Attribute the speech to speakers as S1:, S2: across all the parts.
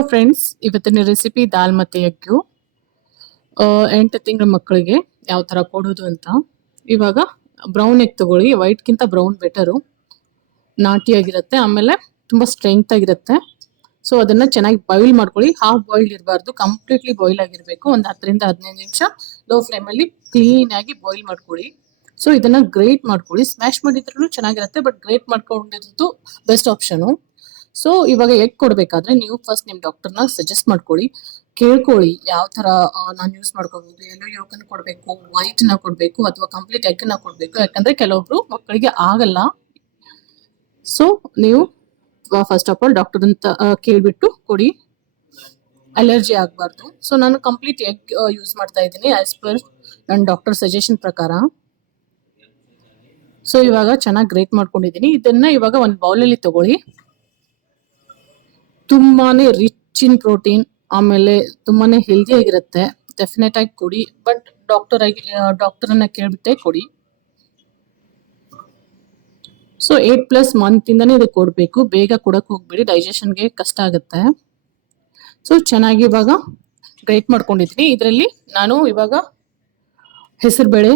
S1: Friends ಇವತ್ತಿನ recipe ದಾಲ್ ಮತ್ತೆ egg ಎಂಟು ತಿಂಗಳ ಮಕ್ಕಳಿಗೆ ಯಾವ ಥರ ಕೊಡೋದು ಅಂತ. ಇವಾಗ ಬ್ರೌನ್ ಎಗ್ ತಗೊಳ್ಳಿ. ವೈಟ್ಗಿಂತ ಬ್ರೌನ್ ಬೆಟರು ನಾಟಿಯಾಗಿರುತ್ತೆ ಆಮೇಲೆ ತುಂಬ ಸ್ಟ್ರೆಂತ್ ಆಗಿರುತ್ತೆ. ಸೊ ಅದನ್ನ ಚೆನ್ನಾಗಿ ಬಾಯ್ಲ್ ಮಾಡ್ಕೊಳ್ಳಿ. ಹಾಫ್ ಬಾಯ್ಲ್ಡ್ ಇರಬಾರ್ದು. ಕಂಪ್ಲೀಟ್ಲಿ ಬಾಯ್ಲ್ ಆಗಿರಬೇಕು. ಒಂದು ಹತ್ತರಿಂದ ಹದಿನೈದು ನಿಮಿಷ ಲೋ ಫ್ಲೇಮಲ್ಲಿ ಕ್ಲೀನ್ ಆಗಿ ಬಾಯ್ಲ್ ಮಾಡ್ಕೊಳ್ಳಿ. ಸೊ ಇದನ್ನ ಗ್ರೇಟ್ ಮಾಡ್ಕೊಳ್ಳಿ. ಸ್ಮ್ಯಾಶ್ ಮಾಡಿದ್ರೂ ಚೆನ್ನಾಗಿರುತ್ತೆ ಬಟ್ ಗ್ರೇಟ್ ಮಾಡ್ಕೊಂಡಿರೋದು ಬೆಸ್ಟ್ ಆಪ್ಷನು ಸೊ ಇವಾಗ ಎಗ್ ಕೊಡಬೇಕಾದ್ರೆ ನೀವು ಫಸ್ಟ್ ನಿಮ್ಮ ಡಾಕ್ಟರ್ನ ಸಜೆಸ್ಟ್ ಮಾಡ್ಕೊಳ್ಳಿ. ಕೇಳ್ಕೊಳ್ಳಿ ಯಾವ ಥರ ನಾನು ಯೂಸ್ ಮಾಡ್ಕೋಬಹುದು ಎಲ್ಲೋ ಯೋಗನ ಕೊಡಬೇಕು ವೈಟ್ನ ಕೊಡಬೇಕು ಅಥವಾ ಕಂಪ್ಲೀಟ್ ಎಗ್ನ ಕೊಡಬೇಕು. ಯಾಕಂದ್ರೆ ಕೆಲವೊಬ್ರು ಮಕ್ಕಳಿಗೆ ಆಗಲ್ಲ. ಸೊ ನೀವು ಫಸ್ಟ್ ಆಫ್ ಆಲ್ ಡಾಕ್ಟರ್ ಅಂತ ಕೇಳಿಬಿಟ್ಟು ಕೇಳ್ಬಿಟ್ಟು ಕೊಡಿ. ಅಲರ್ಜಿ ಆಗಬಾರ್ದು. ಸೊ ನಾನು ಕಂಪ್ಲೀಟ್ ಎಗ್ ಯೂಸ್ ಮಾಡ್ತಾ ಇದ್ದೀನಿ ಆಸ್ ಪರ್ ನನ್ನ ಡಾಕ್ಟರ್ ಸಜೆಷನ್ ಪ್ರಕಾರ. ಸೊ ಇವಾಗ ಚೆನ್ನಾಗಿ ಗ್ರೇಟ್ ಮಾಡ್ಕೊಂಡಿದ್ದೀನಿ. ಇದನ್ನ ಇವಾಗ ಒಂದು ಬೌಲಲ್ಲಿ ತಗೊಳ್ಳಿ. ತುಂಬಾನೇ ರಿಚ್ ಇನ್ ಪ್ರೋಟೀನ್ ಆಮೇಲೆ ತುಂಬಾನೇ ಹೆಲ್ದಿ ಆಗಿರುತ್ತೆ. ಡೆಫಿನೆಟ್ ಆಗಿ ಕೊಡಿ ಬಟ್ ಡಾಕ್ಟರ್ ಆಗಿ ಡಾಕ್ಟರನ್ನ ಕೇಳ್ಬಿಟ್ಟೆ ಕೊಡಿ. ಸೊ ಏಟ್ ಪ್ಲಸ್ ಮಂತ್ ಇಂದಾನೇ ಇದು ಕೊಡಬೇಕು. ಬೇಗ ಕೊಡಕ್ ಹೋಗ್ಬೇಡಿ ಡೈಜೆಷನ್ಗೆ ಕಷ್ಟ ಆಗುತ್ತೆ. ಸೊ ಚೆನ್ನಾಗಿ ಇವಾಗ ಗ್ರೇಟ್ ಮಾಡ್ಕೊಂಡಿದ್ದೀನಿ. ಇದರಲ್ಲಿ ನಾನು ಇವಾಗ ಹೆಸರು ಬೇಳೆ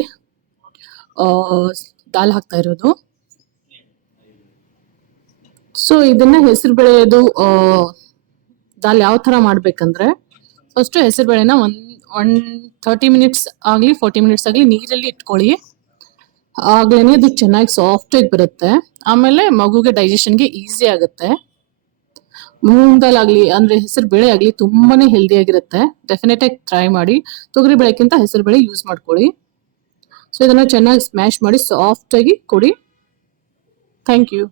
S1: ದಾಲ್ ಹಾಕ್ತಾ ಇರೋದು. ಸೊ ಇದನ್ನ ಹೆಸರು ಬೇಳೆದು ದಾಲ್ ಯಾವ ತರ ಮಾಡ್ಬೇಕಂದ್ರೆ ಫಸ್ಟ್ ಹೆಸರು ಬೇಳೆನ ಒಂದ್ ಒನ್ ಥರ್ಟಿ ಮಿನಿಟ್ಸ್ ಆಗಲಿ ಫೋರ್ಟಿ ಮಿನಿಟ್ಸ್ ಆಗಲಿ ನೀರಲ್ಲಿ ಇಟ್ಕೊಳ್ಳಿ. ಆಗ್ಲೇನೆ ಅದು ಚೆನ್ನಾಗಿ ಸಾಫ್ಟ್ ಆಗಿ ಬರುತ್ತೆ. ಆಮೇಲೆ ಮಗುಗೆ ಡೈಜೆಷನ್ಗೆ ಈಸಿ ಆಗುತ್ತೆ. ಮೂಂಗ್ ದಾಲ್ ಆಗ್ಲಿ, ಅಂದ್ರೆ ಹೆಸರು ಬೇಳೆ ಆಗಲಿ ತುಂಬಾನೇ ಹೆಲ್ದಿ ಆಗಿರುತ್ತೆ. ಡೆಫಿನೆಟ್ ಆಗಿ ಟ್ರೈ ಮಾಡಿ, ತೊಗರಿ ಬೇಳೆಕ್ಕಿಂತ ಹೆಸರು ಬೇಳೆ ಯೂಸ್ ಮಾಡ್ಕೊಳ್ಳಿ. ಸೊ ಇದನ್ನ ಚೆನ್ನಾಗಿ ಸ್ಮ್ಯಾಶ್ ಮಾಡಿ ಸಾಫ್ಟ್ ಆಗಿ ಕೊಡಿ. Thank you